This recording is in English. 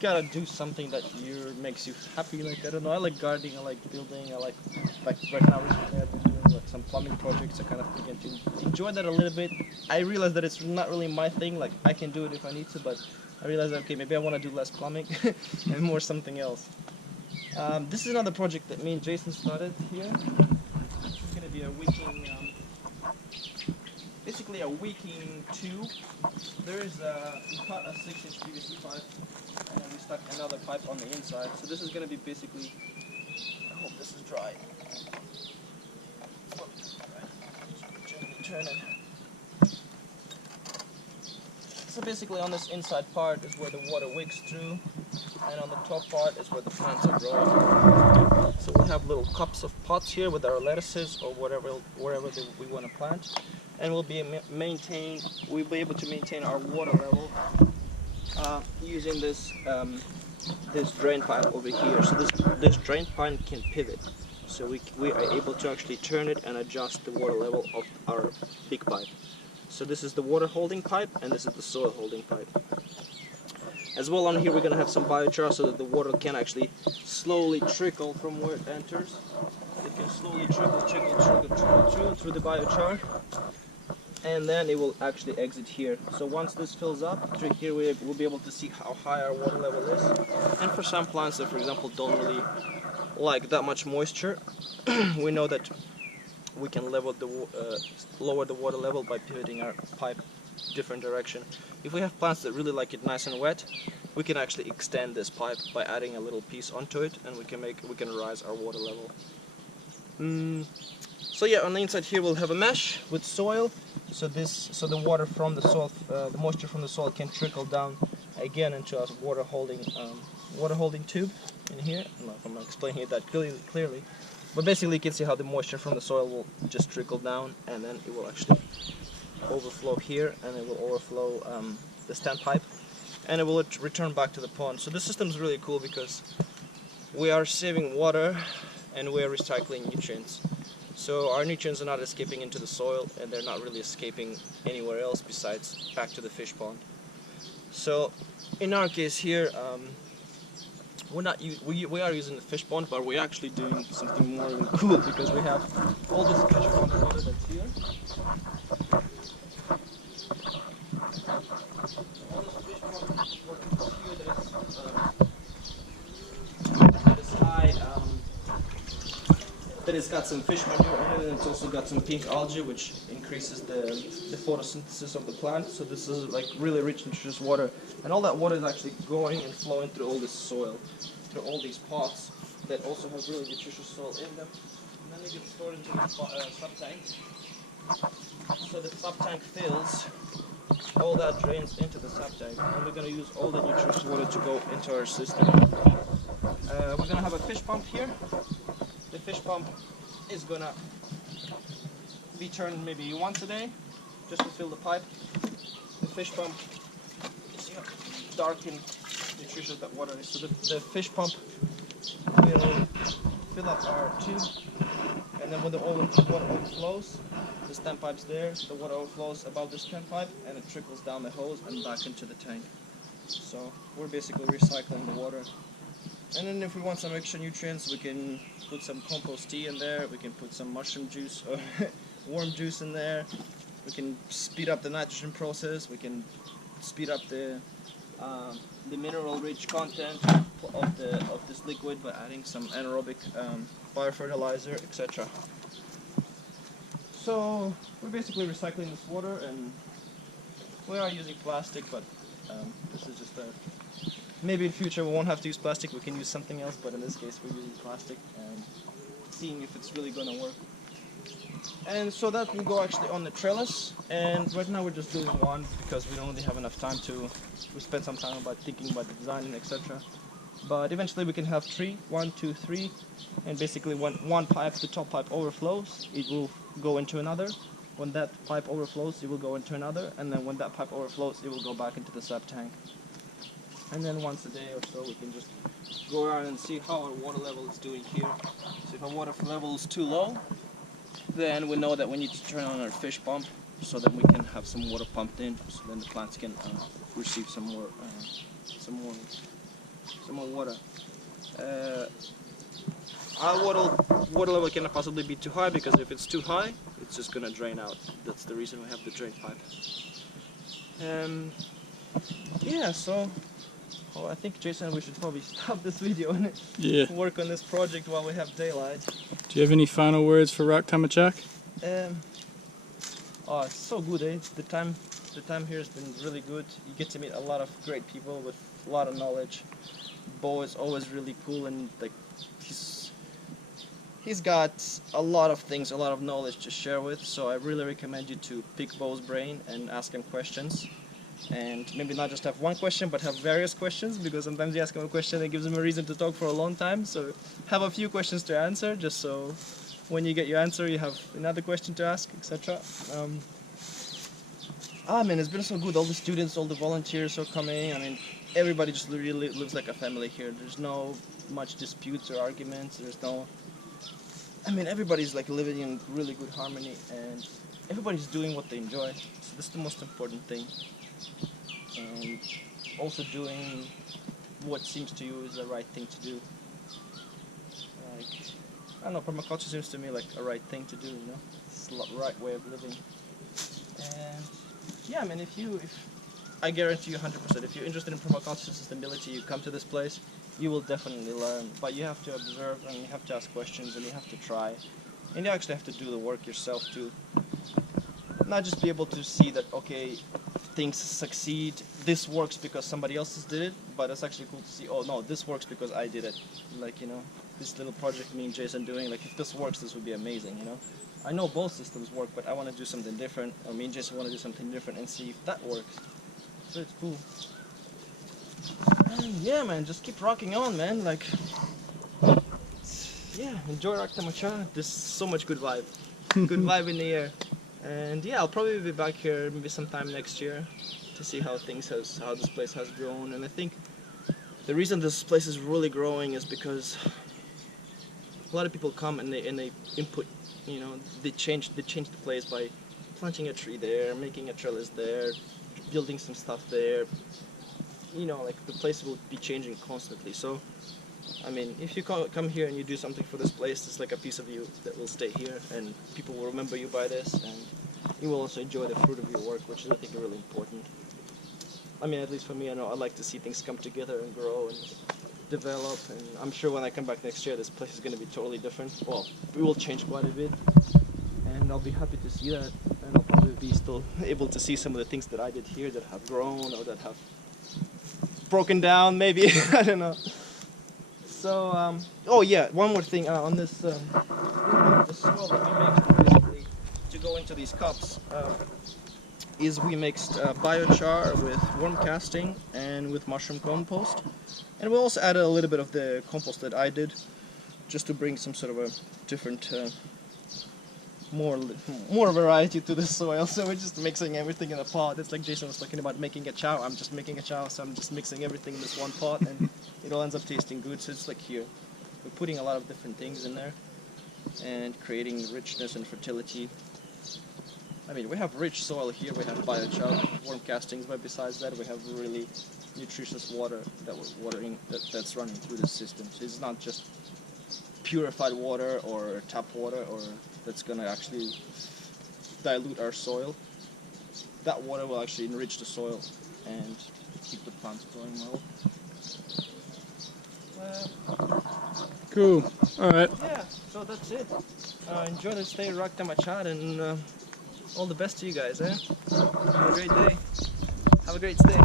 gotta do something that makes you happy. Like, I don't know, I like gardening, I like building, I like right now recently I've been doing like some plumbing projects. I kind of begin to enjoy that a little bit. I realize that it's not really my thing. Like, I can do it if I need to, but I realize that, okay, maybe I want to do less plumbing and more something else. This is another project that me and Jason started here. This is going to be a wicking, basically a wicking tube. We cut a 6-inch PVC pipe, and then we stuck another pipe on the inside. So this is going to be basically, I hope this is dry. Just gently turn it. So basically on this inside part is where the water wicks through, and on the top part is where the plants are growing. So we have little cups of pots here with our lettuces or wherever we want to plant, and we'll be able to maintain our water level using this drain pipe over here. So this drain pipe can pivot, so we are able to actually turn it and adjust the water level of our big pipe. So this is the water holding pipe, and this is the soil holding pipe. As well, on here we're going to have some biochar so that the water can actually slowly trickle from where it enters. It can slowly trickle through the biochar, and then it will actually exit here. So once this fills up, through here we'll be able to see how high our water level is. And for some plants that, for example, don't really like that much moisture, we know that we can lower the water level by pivoting our pipe different direction. If we have plants that really like it nice and wet, we can actually extend this pipe by adding a little piece onto it, and we can rise our water level. So yeah, on the inside here we'll have a mesh with soil, so the water from the soil, the moisture from the soil can trickle down again into our water holding tube in here. I don't know if I'm explaining it that clearly, but basically you can see how the moisture from the soil will just trickle down, and then it will actually overflow here, and it will overflow the standpipe, and it will return back to the pond. So this system is really cool because we are saving water and we are recycling nutrients. So our nutrients are not escaping into the soil, and they're not really escaping anywhere else besides back to the fish pond. So in our case here, we are using the fish pond, but we're actually doing something more than cool, because we have all this fish pond water that's here. All this fish pond water that's here that is high, that it's got some fish manure in it, and it's also got some pink algae, which increases the photosynthesis of the plant. So this is like really rich, nutritious water, and all that water is actually going and flowing through all this soil, through all these pots that also have really nutritious soil in them, and then they get stored into the sub-tank. So the sub-tank fills, all that drains into the sub-tank, and we're going to use all the nutritious water to go into our system. We're going to have a fish pump here. The fish pump is going to be turned maybe once a day, just to fill the pipe. The fish pump, see how dark and nutritious that water is. So the fish pump will fill up our tube, and then when the water overflows, the standpipe's there, the water overflows above the standpipe, and it trickles down the hose and back into the tank. So we're basically recycling the water. And then if we want some extra nutrients, we can put some compost tea in there, we can put some mushroom juice or worm juice in there, we can speed up the nitrogen process, we can speed up the mineral-rich content of this liquid by adding some anaerobic biofertilizer, etc. So we're basically recycling this water, and we are using plastic, but this is just maybe in future we won't have to use plastic, we can use something else, but in this case we're using plastic and seeing if it's really going to work. And so that will go actually on the trellis, and right now we're just doing one because we don't really have enough time we spend some time thinking about the design and etc. But eventually we can have 3, 1, 2, 3, and basically when one pipe, the top pipe overflows, it will go into another. When that pipe overflows, it will go into another, and then when that pipe overflows, it will go back into the sub-tank. And then once a day or so we can just go around and see how our water level is doing here. So if our water level is too low, then we know that we need to turn on our fish pump so that we can have some water pumped in, so then the plants can receive some more some more water. Our water level cannot possibly be too high, because if it's too high, it's just gonna drain out. That's the reason we have the drain pipe. Yeah, so I think, Jason, we should probably stop this video and work on this project while we have daylight. Do you have any final words for Rock Tamachat? Oh, it's so good, eh? The time here has been really good. You get to meet a lot of great people with a lot of knowledge. Bo is always really cool, and like he's got a lot of things, a lot of knowledge to share with. So I really recommend you to pick Bo's brain and ask him questions. And maybe not just have one question, but have various questions, because sometimes you ask him a question and it gives him a reason to talk for a long time. So have a few questions to answer, just so when you get your answer you have another question to ask, etc. Man, it's been so good. All the students, all the volunteers are coming. I mean, everybody just really lives like a family here. There's no much disputes or arguments. There's no... I mean, everybody's like living in really good harmony, and everybody's doing what they enjoy. So that's the most important thing. And also doing what seems to you is the right thing to do. Like, I don't know, permaculture seems to me like a right thing to do, you know? It's the right way of living. And yeah, I mean, I guarantee you 100%, if you're interested in permaculture sustainability, you come to this place, you will definitely learn. But you have to observe, and you have to ask questions, and you have to try. And you actually have to do the work yourself too. Not just be able to see that, okay, things succeed, this works because somebody else did it, but it's actually cool to see, oh no, this works because I did it. Like, you know, this little project me and Jason doing, like, if this works, this would be amazing, you know? I know both systems work, but I want to do something different, or me and Jason want to do something different and see if that works. So it's cool. And yeah, man, just keep rocking on, man. Like, yeah, enjoy Rock Tamachat. There's so much good vibe. Good vibe in the air. And yeah, I'll probably be back here maybe sometime next year to see how how this place has grown. And I think the reason this place is really growing is because a lot of people come and they input, you know, they change the place by planting a tree there, making a trellis there, building some stuff there. You know, like, the place will be changing constantly. So I mean, if you come here and you do something for this place, it's like a piece of you that will stay here, and people will remember you by this, and you will also enjoy the fruit of your work, which is, I think, really important. I mean, at least for me, I know I like to see things come together and grow and develop, and I'm sure when I come back next year, this place is going to be totally different. Well, we will change quite a bit, and I'll be happy to see that, and I'll probably be still able to see some of the things that I did here that have grown or that have broken down, maybe. I don't know. So, oh yeah, one more thing on this, the soil that we mixed basically to go into these cups is we mixed biochar with worm casting and with mushroom compost, and we also added a little bit of the compost that I did, just to bring some sort of a different, more variety to the soil. So we're just mixing everything in a pot. It's like Jason was talking about making a chow. I'm just making a chow, so I'm just mixing everything in this one pot, and it all ends up tasting good. So it's like here, we're putting a lot of different things in there and creating richness and fertility. I mean, we have rich soil here. We have biochar, worm castings, but besides that, we have really nutritious water that we're watering, that's running through the system. So it's not just purified water or tap water or that's going to actually dilute our soil. That water will actually enrich the soil and keep the plants growing well. Cool. All right. Yeah, so that's it. Enjoy the stay, Rock Tamachat, and all the best to you guys, eh? Have a great day. Have a great stay.